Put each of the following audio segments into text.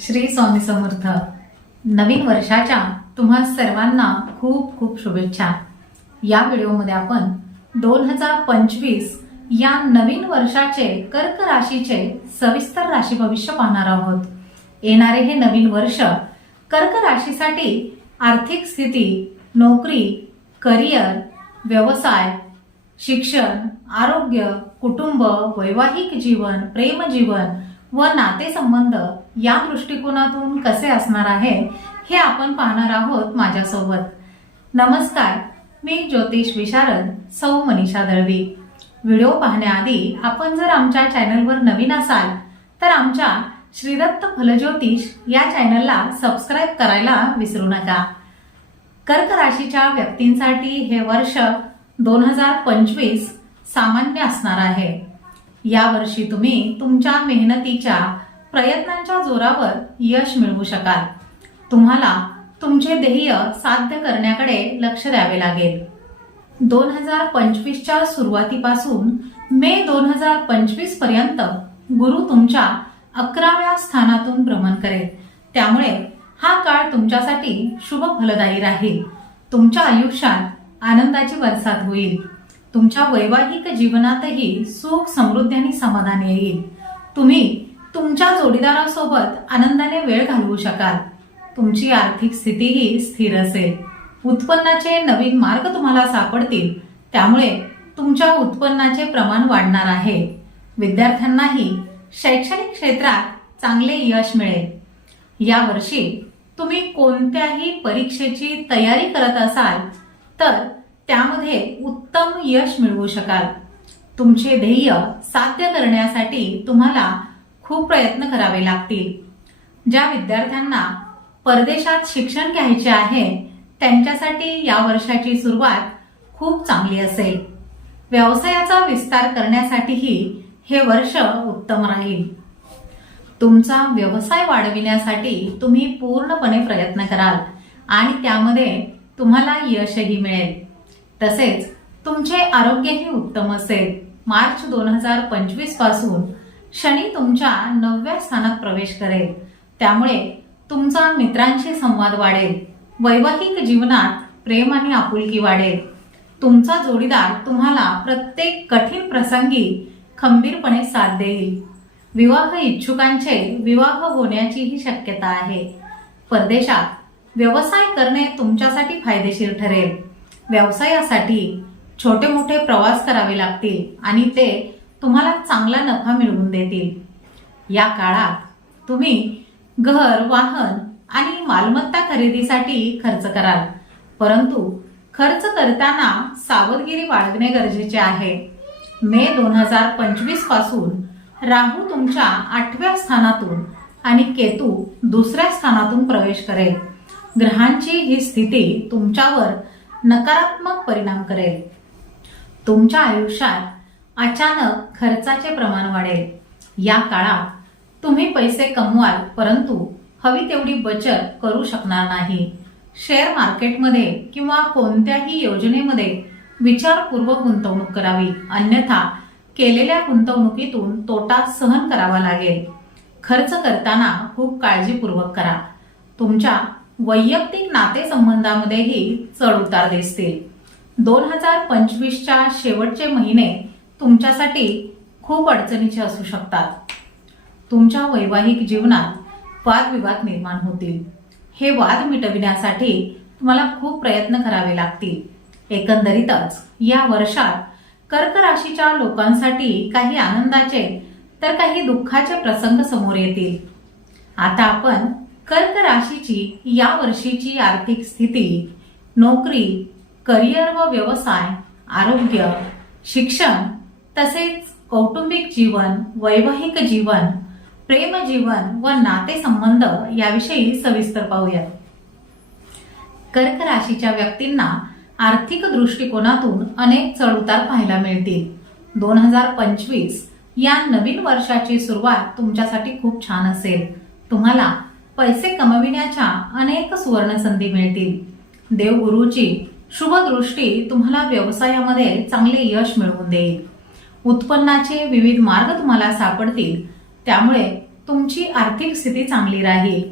श्री स्वामी समर्थ. नवीन वर्षाच्या तुम्हा सर्वांना खूप खूप शुभेच्छा. या व्हिडिओमध्ये आपण दोन हजार पंचवीस या नवीन वर्षाचे कर्क राशीचे सविस्तर राशी भविष्य पाहणार आहोत. येणारे हे नवीन वर्ष कर्क राशीसाठी आर्थिक स्थिती नोकरी करिअर व्यवसाय शिक्षण आरोग्य कुटुंब वैवाहिक जीवन प्रेमजीवन व नातेसंबंध या दृष्टिकोनातून कसे असणार आहे हे आपण पाहणार आहोत माझ्यासोबत. नमस्कार मी ज्योतिष विशारद सौ मनीषा दळवी. व्हिडिओ पाहण्याआधी आपण जर आमच्या चॅनलवर नवीन असाल तर आमच्या श्रीदत्त फलज्योतिष या चॅनलला सबस्क्राईब करायला विसरू नका. कर्क राशीच्या व्यक्तींसाठी हे वर्ष दोन हजार पंचवीस सामान्य असणार आहे. या वर्षी तुम्ही तुमच्या मेहनतीच्या प्रयत्नांच्या जोरावर यश मिळवू शकाल. तुम्हाला तुमचे ध्येय साध्य करण्याकडे लक्ष द्यावे लागेल. दोन हजार पंचवीसच्या सुरुवातीपासून मे दोन हजार पंचवीसपर्यंत गुरु तुमच्या अकराव्या स्थानातून भ्रमण करेल. त्यामुळे हा काळ तुमच्यासाठी शुभ फलदायी राहील. तुमच्या आयुष्यात आनंदाची बरसात होईल. तुमच्या वैवाहिक जीवनातही सुख समृद्धी आणि समाधान येईल. तुम्ही तुमच्या जोडीदारासोबत आनंदाने वेळ घालवू शकाल. तुमची आर्थिक स्थितीही स्थिर असेल. उत्पन्नाचे नवीन मार्ग तुम्हाला सापडतील. त्यामुळे तुमच्या उत्पन्नाचे प्रमाण वाढणार आहे. विद्यार्थ्यांनाही शैक्षणिक क्षेत्रात चांगले यश मिळेल. या वर्षी तुम्ही कोणत्याही परीक्षेची तयारी करत असाल तर त्यामध्ये उत्तम यश मिळवू शकाल. तुमचे ध्येय साध्य करण्यासाठी तुम्हाला खूप प्रयत्न करावे लागतील. ज्या विद्यार्थ्यांना परदेशात शिक्षण घ्यायचे आहे त्यांच्यासाठी या वर्षाची सुरुवात खूप चांगली असेल. व्यवसायाचा विस्तार करण्यासाठीही हे वर्ष उत्तम राहील. तुमचा व्यवसाय वाढविण्यासाठी तुम्ही पूर्णपणे प्रयत्न कराल आणि त्यामध्ये तुम्हाला यशही मिळेल. तसेच तुमचे आरोग्यही उत्तम असेल. मार्च दोन हजार पंचवीसपासून शनी तुमच्या नवव्या स्थानात प्रवेश करेल. त्यामुळे तुमचा मित्रांशी संवाद वाढेल. वैवाहिक जीवनात प्रेम आणि आपुलकी वाढेल. तुमचा जोडीदार तुम्हाला प्रत्येक कठीण प्रसंगी खंबीरपणे साथ देईल. विवाह इच्छुकांचे विवाह होण्याचीही शक्यता आहे. परदेशात व्यवसाय करणे तुमच्यासाठी फायदेशीर ठरेल. व्यवसायासाठी छोटे मोठे प्रवास करावे लागतील आणि ते तुम्हाला चांगला नफा मिळवून देतील. या काळात तुम्ही घर वाहन आणि मालमत्ता खरेदीसाठी खर्च कराल. परंतु खर्च करताना सावधगिरी बाळगणे गरजेचे आहे. मे दोन हजार पंचवीसपासून राहू तुमच्या आठव्या स्थानातून आणि केतू दुसऱ्या स्थानातून प्रवेश करेल. ग्रहांची ही स्थिती तुमच्यावर नकारात्मक परिणाम करेल. तुमच्या आयुष्यात अचानक खर्चाचे प्रमाण वाढेल. या काळात तुम्ही पैसे कमवाल परंतु हवी तेवढी बचत करू शकणार नाही. शेअर मार्केटमध्ये किंवा कोणत्याही योजनेमध्ये विचारपूर्वक गुंतवणूक करावी. अन्यथा केलेल्या गुंतवणुकीतून तोटा सहन करावा लागेल. खर्च करताना खूप काळजीपूर्वक करा. तुमच्या वैयक्तिक नातेसंबंधामध्येही चढउतार दिसतील. दोन हजार पंचवीसच्या शेवटचे महिने तुमच्यासाठी खूप अडचणीचे असू शकतात. तुमच्या वैवाहिक जीवनात वादविवाद निर्माण होतील. हे वाद मिटविण्यासाठी तुम्हाला खूप प्रयत्न करावे लागतील. एकंदरीतच या वर्षात कर्क राशीच्या लोकांसाठी काही आनंदाचे तर काही दुःखाचे प्रसंग समोर येतील. आता आपण कर्क राशीची या वर्षीची आर्थिक स्थिती नोकरी करिअर व व्यवसाय आरोग्य शिक्षण तसेच कौटुंबिक जीवन वैवाहिक जीवन प्रेम जीवन व नातेसंबंध याविषयी सविस्तर पाहूयात. कर्क राशीच्या व्यक्तींना आर्थिक दृष्टिकोनातून अनेक चढउतार पाहायला मिळतील. दोन हजार पंचवीस या नवीन वर्षाची सुरुवात तुमच्यासाठी खूप छान असेल. तुम्हाला पैसे कमविण्याच्या अनेक सुवर्ण संधी मिळतील. देवगुरूची शुभदृष्टी तुम्हाला व्यवसायामध्ये चांगले यश मिळवून देईल. उत्पन्नाचे विविध मार्ग तुम्हाला सापडतील. त्यामुळे तुमची आर्थिक स्थिती चांगली राहील.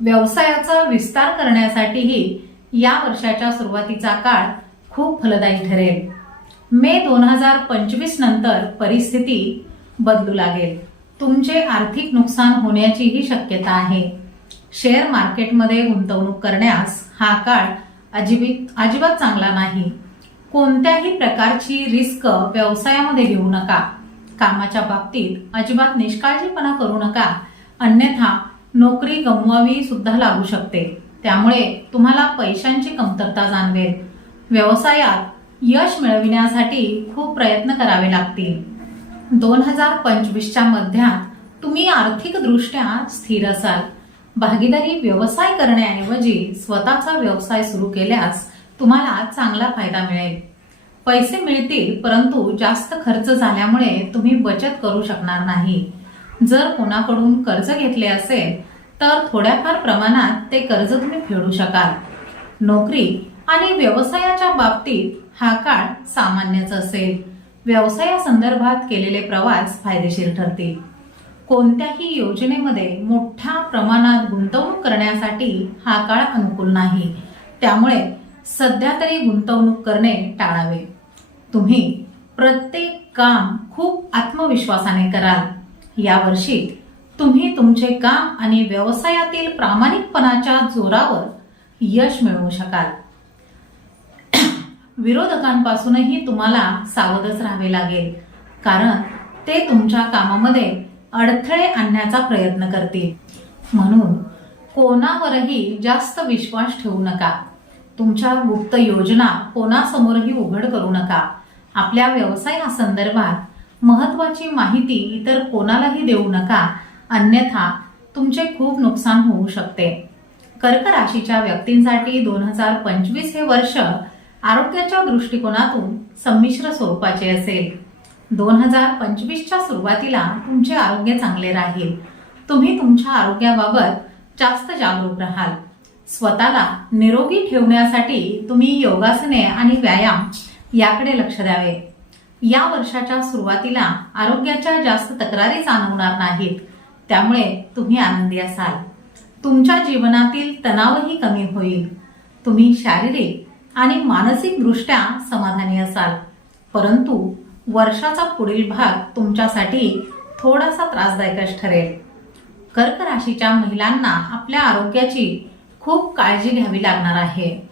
व्यवसायाचा विस्तार करण्यासाठीही या वर्षाच्या सुरुवातीचा काळ खूप फलदायी ठरेल. मे दोन हजार पंचवीस नंतर परिस्थिती बदलू लागेल. तुमचे आर्थिक नुकसान होण्याचीही शक्यता आहे. शेअर मार्केटमध्ये गुंतवणूक करण्यास हा काळ अजिबित अजिबात चांगला नाही. कोणत्याही प्रकारची रिस्क व्यवसायामध्ये घेऊ नका. कामाच्या बाबतीत अजिबात निष्काळजीपणा करू नका. अन्यथा नोकरी गमवावी सुद्धा लागू शकते. त्यामुळे तुम्हाला पैशांची कमतरता जाणवेल. व्यवसायात यश मिळविण्यासाठी खूप प्रयत्न करावे लागतील. दोन हजार पंचवीसच्या मध्यात तुम्ही आर्थिकदृष्ट्या स्थिर असाल. भागीदारी व्यवसाय करण्याऐवजी स्वतःचा व्यवसाय सुरू केल्यास तुम्हाला चांगला फायदा मिळेल. पैसे मिळतील परंतु जास्त खर्च झाल्यामुळे तुम्ही बचत करू शकणार नाही. जर कोणाकडून कर्ज घेतले असेल तर थोड्याफार प्रमाणात ते कर्ज तुम्ही फेडू शकाल. नोकरी आणि व्यवसायाच्या बाबतीत हा काळ सामान्यच असेल. व्यवसायासंदर्भात केलेले प्रवास फायदेशीर ठरतील. कोणत्याही योजनेमध्ये मोठ्या प्रमाणात गुंतवणूक करण्यासाठी हा काळ अनुकूल नाही. त्यामुळे सध्या तरी गुंतवणूक करणे टाळावे. तुम्ही प्रत्येक काम खूप आत्मविश्वासाने कराल. या वर्षी तुम्ही तुमचे काम आणि व्यवसायातील प्रामाणिकपणाच्या जोरावर यश मिळवू शकाल. विरोधकांपासूनही तुम्हाला सावधच राहावे लागेल. कारण ते तुमच्या कामामध्ये अडथळे आणण्याचा प्रयत्न करतील. म्हणून कोणावरही जास्त विश्वास ठेवू नका. तुमच्या गुप्त योजना कोणासमोरही उघड करू नका. आपल्या व्यवसायासंदर्भात महत्वाची माहिती इतर कोणालाही देऊ नका. अन्यथा तुमचे खूप नुकसान होऊ शकते. कर्क राशीच्या व्यक्तींसाठी दोन हजार पंचवीस हे वर्ष आरोग्याच्या दृष्टिकोनातून संमिश्र स्वरूपाचे असेल. दोन हजार पंचवीसच्या सुरुवातीला तुमचे आरोग्य चांगले राहील. तुम्ही तुमच्या आरोग्याबाबत जास्त जागरूक राहाल. स्वतःला निरोगी ठेवण्यासाठी तुम्ही योगासने आणि व्यायाम याकडे लक्ष द्यावे. या वर्षाच्या सुरुवातीला आरोग्याच्या जास्त तक्रारी जाणवणार नाहीत. त्यामुळे तुम्ही आनंदी असाल. तुमच्या जीवनातील तणावही कमी होईल. तुम्ही शारीरिक आणि मानसिक दृष्ट्या समाधानी असाल. परंतु वर्षाचा पुढील भाग तुमच्यासाठी थोडासा त्रासदायकच ठरेल. कर्क राशीच्या महिलांना आपल्या आरोग्याची खूप काळजी घ्यावी लागणार आहे.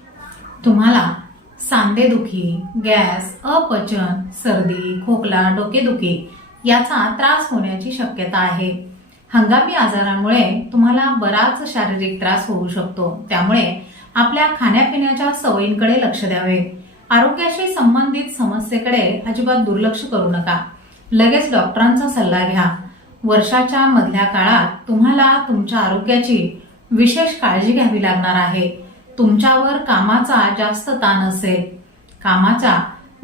तुम्हाला सांधेदुखी गॅस अपचन सर्दी खोकला डोकेदुखी याचा त्रास होण्याची शक्यता आहे. हंगामी आजारामुळे तुम्हाला बराच शारीरिक त्रास होऊ शकतो. त्यामुळे आपल्या खाण्यापिण्याच्या सवयींकडे लक्ष द्यावे. आरोग्याशी संबंधित समस्येकडे अजिबात दुर्लक्ष करू नका. लगेच डॉक्टरांचा सल्ला घ्या. वर्षाच्या मधल्या काळात तुम्हाला तुमच्या आरोग्याची विशेष काळजी घ्यावी लागणार आहे. तुमच्यावर कामाचा जास्त ताण असेल. कामाचा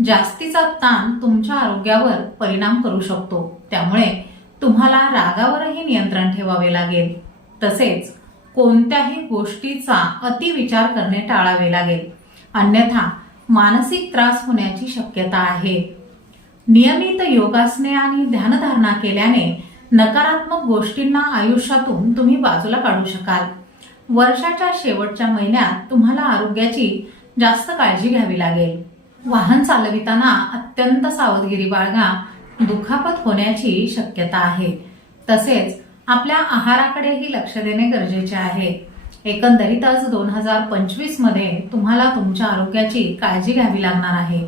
जास्तीचा ताण तुमच्या आरोग्यावर परिणाम करू शकतो. त्यामुळे तुम्हाला रागावरही नियंत्रण ठेवावे लागेल. तसेच कोणत्याही गोष्टीचा अतिविचार करणे टाळावे लागेल. अन्यथा मानसिक त्रास होण्याची शक्यता आहे. नियमित योगासने आणि ध्यानधारणा केल्याने नकारात्मक गोष्टींना आयुष्यातून तुम्ही बाजूला काढू शकाल. वर्षाच्या शेवटच्या महिन्यात तुम्हाला आरोग्याची जास्त काळजी घ्यावी लागेल. वाहन चालविताना अत्यंत सावधगिरी बाळगा. दुखापत होण्याची शक्यता आहे. तसेच आपल्या आहाराकडेही लक्ष देणे गरजेचे आहे. एकंदरीतच दोन हजार पंचवीसमध्ये तुम्हाला तुमच्या आरोग्याची काळजी घ्यावी लागणार आहे.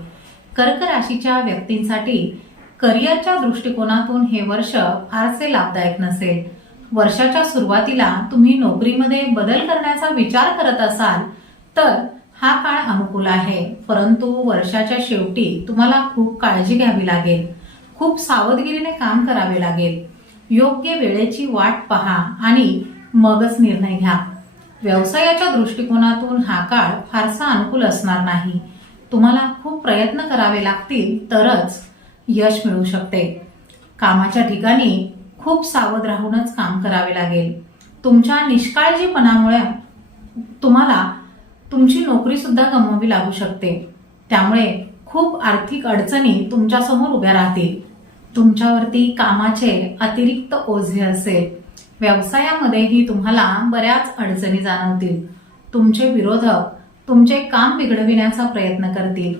कर्क राशीच्या व्यक्तींसाठी करिअरच्या दृष्टिकोनातून हे वर्ष फारसे लाभदायक नसेल. वर्षाच्या सुरुवातीला तुम्ही नोकरीमध्ये बदल करण्याचा विचार करत असाल तर हा काळ अनुकूल आहे. परंतु वर्षाच्या शेवटी तुम्हाला खूप काळजी घ्यावी लागेल. खूप सावधगिरीने काम करावे लागेल. योग्य वेळेची वाट पहा आणि मगच निर्णय घ्या. व्यवसायाच्या दृष्टिकोनातून हा काळ फारसा अनुकूल असणार नाही. तुम्हाला खूप प्रयत्न करावे लागतील तरच यश मिळू शकते. कामाच्या ठिकाणी खूप सावध राहूनच काम करावे लागेल. तुमच्या निष्काळजीपणामुळे तुम्हाला तुमची नोकरी सुद्धा गमवावी लागू शकते. त्यामुळे खूप आर्थिक अडचणी तुमच्यासमोर उभ्या राहतील. तुमच्यावरती कामाचे अतिरिक्त ओझे असेल. व्यवसायामध्येही तुम्हाला बऱ्याच अडचणी जाणवतील. तुमचे विरोधक तुमचे काम बिघडविण्याचा प्रयत्न करतील.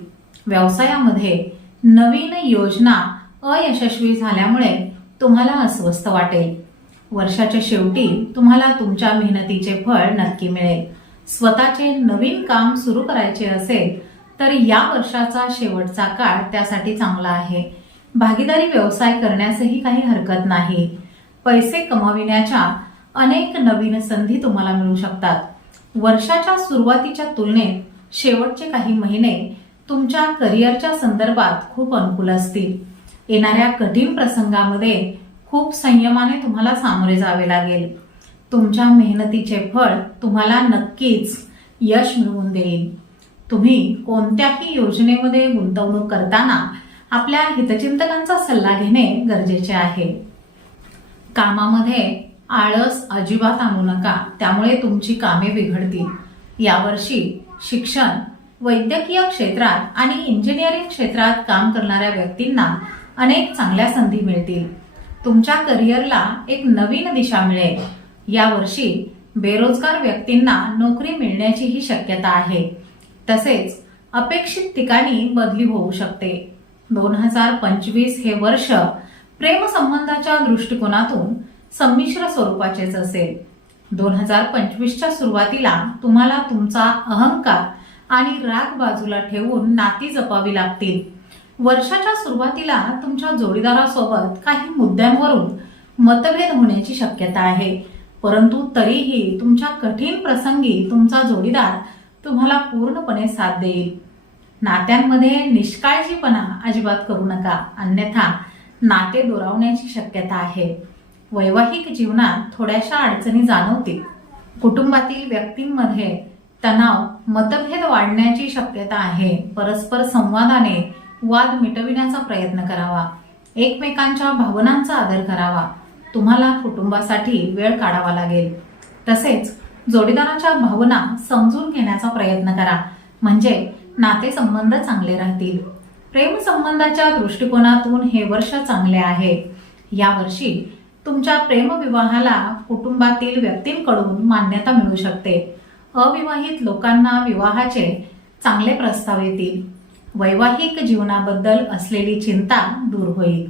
व्यवसायामध्ये नवीन योजना अयशस्वी झाल्यामुळे तुम्हाला अस्वस्थ वाटेल. वर्षाच्या शेवटी तुम्हाला तुमच्या मेहनतीचे फळ नक्की मिळेल. स्वतःचे नवीन काम सुरू करायचे असेल तर या वर्षाचा शेवटचा काळ त्यासाठी चांगला आहे. भागीदारी व्यवसाय करण्यासही काही हरकत नाही. पैसे कमाविण्याच्या अनेक नवीन संधी तुम्हाला मिळू शकतात. वर्षाच्या सुरुवातीच्या तुलनेत शेवटचे काही महिने तुमच्या करिअरच्या संदर्भात खूप अनुकूल असतील. येणाऱ्या कठीण प्रसंगामध्ये खूप संयमाने तुम्हाला सामोरे जावे लागेल. तुमच्या मेहनतीचे फळ तुम्हाला नक्कीच यश मिळवून देईल. तुम्ही कोणत्याही योजनेमध्ये गुंतवणूक करताना आपल्या हितचिंतकांचा सल्ला घेणे गरजेचे आहे. कामामध्ये आळस अजिबात आणू नका. त्यामुळे तुमची कामे बिघडतील. यावर्षी शिक्षण वैद्यकीय क्षेत्रात आणि इंजिनिअरिंग क्षेत्रात काम करणाऱ्या व्यक्तींना अनेक चांगल्या संधी मिळतील. तुमच्या करिअरला एक नवीन दिशा मिळेल. यावर्षी बेरोजगार व्यक्तींना नोकरी मिळण्याचीही शक्यता आहे. तसेच अपेक्षित ठिकाणी बदली होऊ शकते. दोन हजार पंचवीस हे वर्ष प्रेमसंबंधाच्या दृष्टिकोनातून संमिश्र स्वरूपाचेच असेल. दोन हजार पंचवीसच्या सुरुवातीला तुम्हाला तुमचा अहंकार आणि राग बाजूला ठेवून नाती जपावी लागतील. वर्षाच्या सुरुवातीला तुमच्या जोडीदारासोबत काही मुद्द्यांवरून मतभेद होण्याची शक्यता आहे. परंतु तरीही तुमच्या कठीण प्रसंगी तुमचा जोडीदार तुम्हाला पूर्णपणे साथ देईल. नात्यांमध्ये निष्काळजीपणा अजिबात करू नका. अन्यथा नाते दुरावण्याची शक्यता आहे. वैवाहिक जीवनात थोड्याशा अडचणी जाणवतील. कुटुंबातील व्यक्तींमध्ये तणाव मतभेद वाढण्याची शक्यता आहे. परस्पर संवादाने वाद मिटविण्याचा प्रयत्न करावा. एकमेकांच्या भावनांचा आदर करावा. तुम्हाला कुटुंबासाठी वेळ काढावा लागेल. तसेच जोडीदाराच्या भावना समजून घेण्याचा प्रयत्न करा. म्हणजे नातेसंबंध चांगले राहतील. प्रेमसंबंधाच्या दृष्टिकोनातून हे वर्ष चांगले आहे. या वर्षी तुमच्या प्रेमविवाहाला कुटुंबातील व्यक्तींकडून मान्यता मिळू शकते. अविवाहित लोकांना विवाहाचे चांगले प्रस्ताव येतील. वैवाहिक जीवनाबद्दल असलेली चिंता दूर होईल.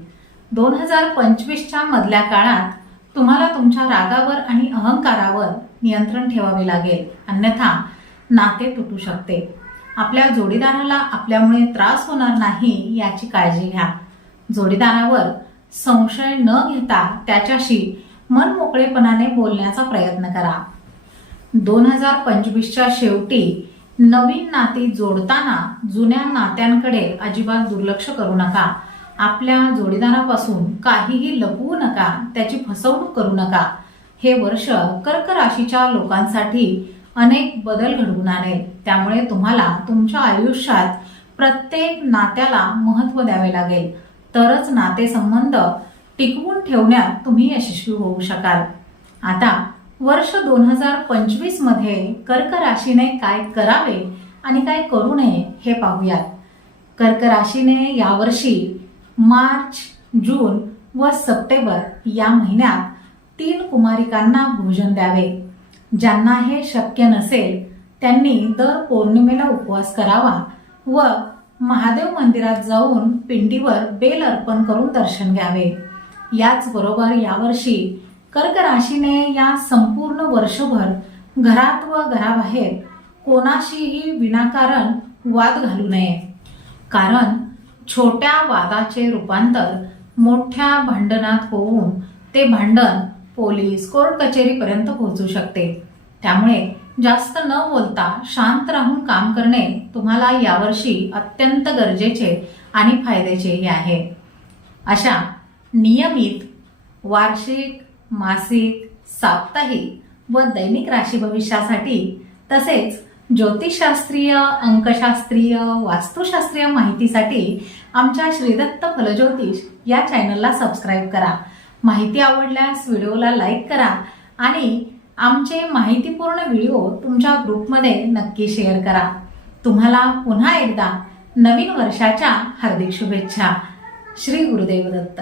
दोन हजार पंचवीसच्या मधल्या काळात तुम्हाला तुमच्या रागावर आणि अहंकारावर नियंत्रण ठेवावे लागेल. अन्यथा नाते तुटू शकते. आपल्या जोडीदाराला आपल्यामुळे त्रास होणार नाही याची काळजी घ्या. जोडीदारावर संशय न घेता त्याच्याशी मनमोकळेपणाने बोलण्याचा प्रयत्न करा. दोन हजार पंचवीसच्या शेवटी नवीन नाती जोडताना जुन्या नात्यांकडे अजिबात दुर्लक्ष करू नका. आपल्या जोडीदारापासून काहीही लपवू नका त्याची फसवणूक करू नका. हे वर्ष कर्क राशीच्या लोकांसाठी अनेक बदल घडवून आणेल त्यामुळे तुम्हाला तुमच्या आयुष्यात प्रत्येक नात्याला महत्त्व द्यावे लागेल. तरच नातेसंबंध टिकवून ठेवण्यात तुम्ही यशस्वी होऊ शकाल. आता वर्ष दोन हजार पंचवीसमध्ये कर्क राशीने काय करावे आणि काय करू नये हे पाहूयात. कर्क राशीने यावर्षी मार्च जून व सप्टेंबर या महिन्यात तीन कुमारिकांना भोजन द्यावे. ज्यांना हे शक्य नसेल त्यांनी दर पौर्णिमेला उपवास करावा व महादेव मंदिरात जाऊन पिंडीवर बेल अर्पण करून दर्शन घ्यावे. याचबरोबर यावर्षी कर्क राशीने या संपूर्ण वर्षभर घरात व घराबाहेर कोणाशीही विनाकारण वाद घालू नये. कारण छोट्या वादाचे रूपांतर मोठ्या भांडणात होऊन ते भांडण पोलीस कोर्ट कचेरीपर्यंत पोहोचू शकते. त्यामुळे जास्त न बोलता शांत राहून काम करणे तुम्हाला यावर्षी अत्यंत गरजेचे आणि फायद्याचेही आहे. अशा नियमित वार्षिक मासिक साप्ताहिक व दैनिक राशी भविष्यासाठी तसेच ज्योतिषशास्त्रीय अंकशास्त्रीय वास्तुशास्त्रीय माहितीसाठी आमच्या श्रीदत्त फलज्योतिष या चॅनलला सबस्क्राईब करा. माहिती आवडल्यास व्हिडिओला लाईक करा आणि आमचे माहितीपूर्ण व्हिडिओ तुमच्या ग्रुपमध्ये नक्की शेअर करा. तुम्हाला पुन्हा एकदा नवीन वर्षाच्या हार्दिक शुभेच्छा. श्री गुरुदेव दत्त.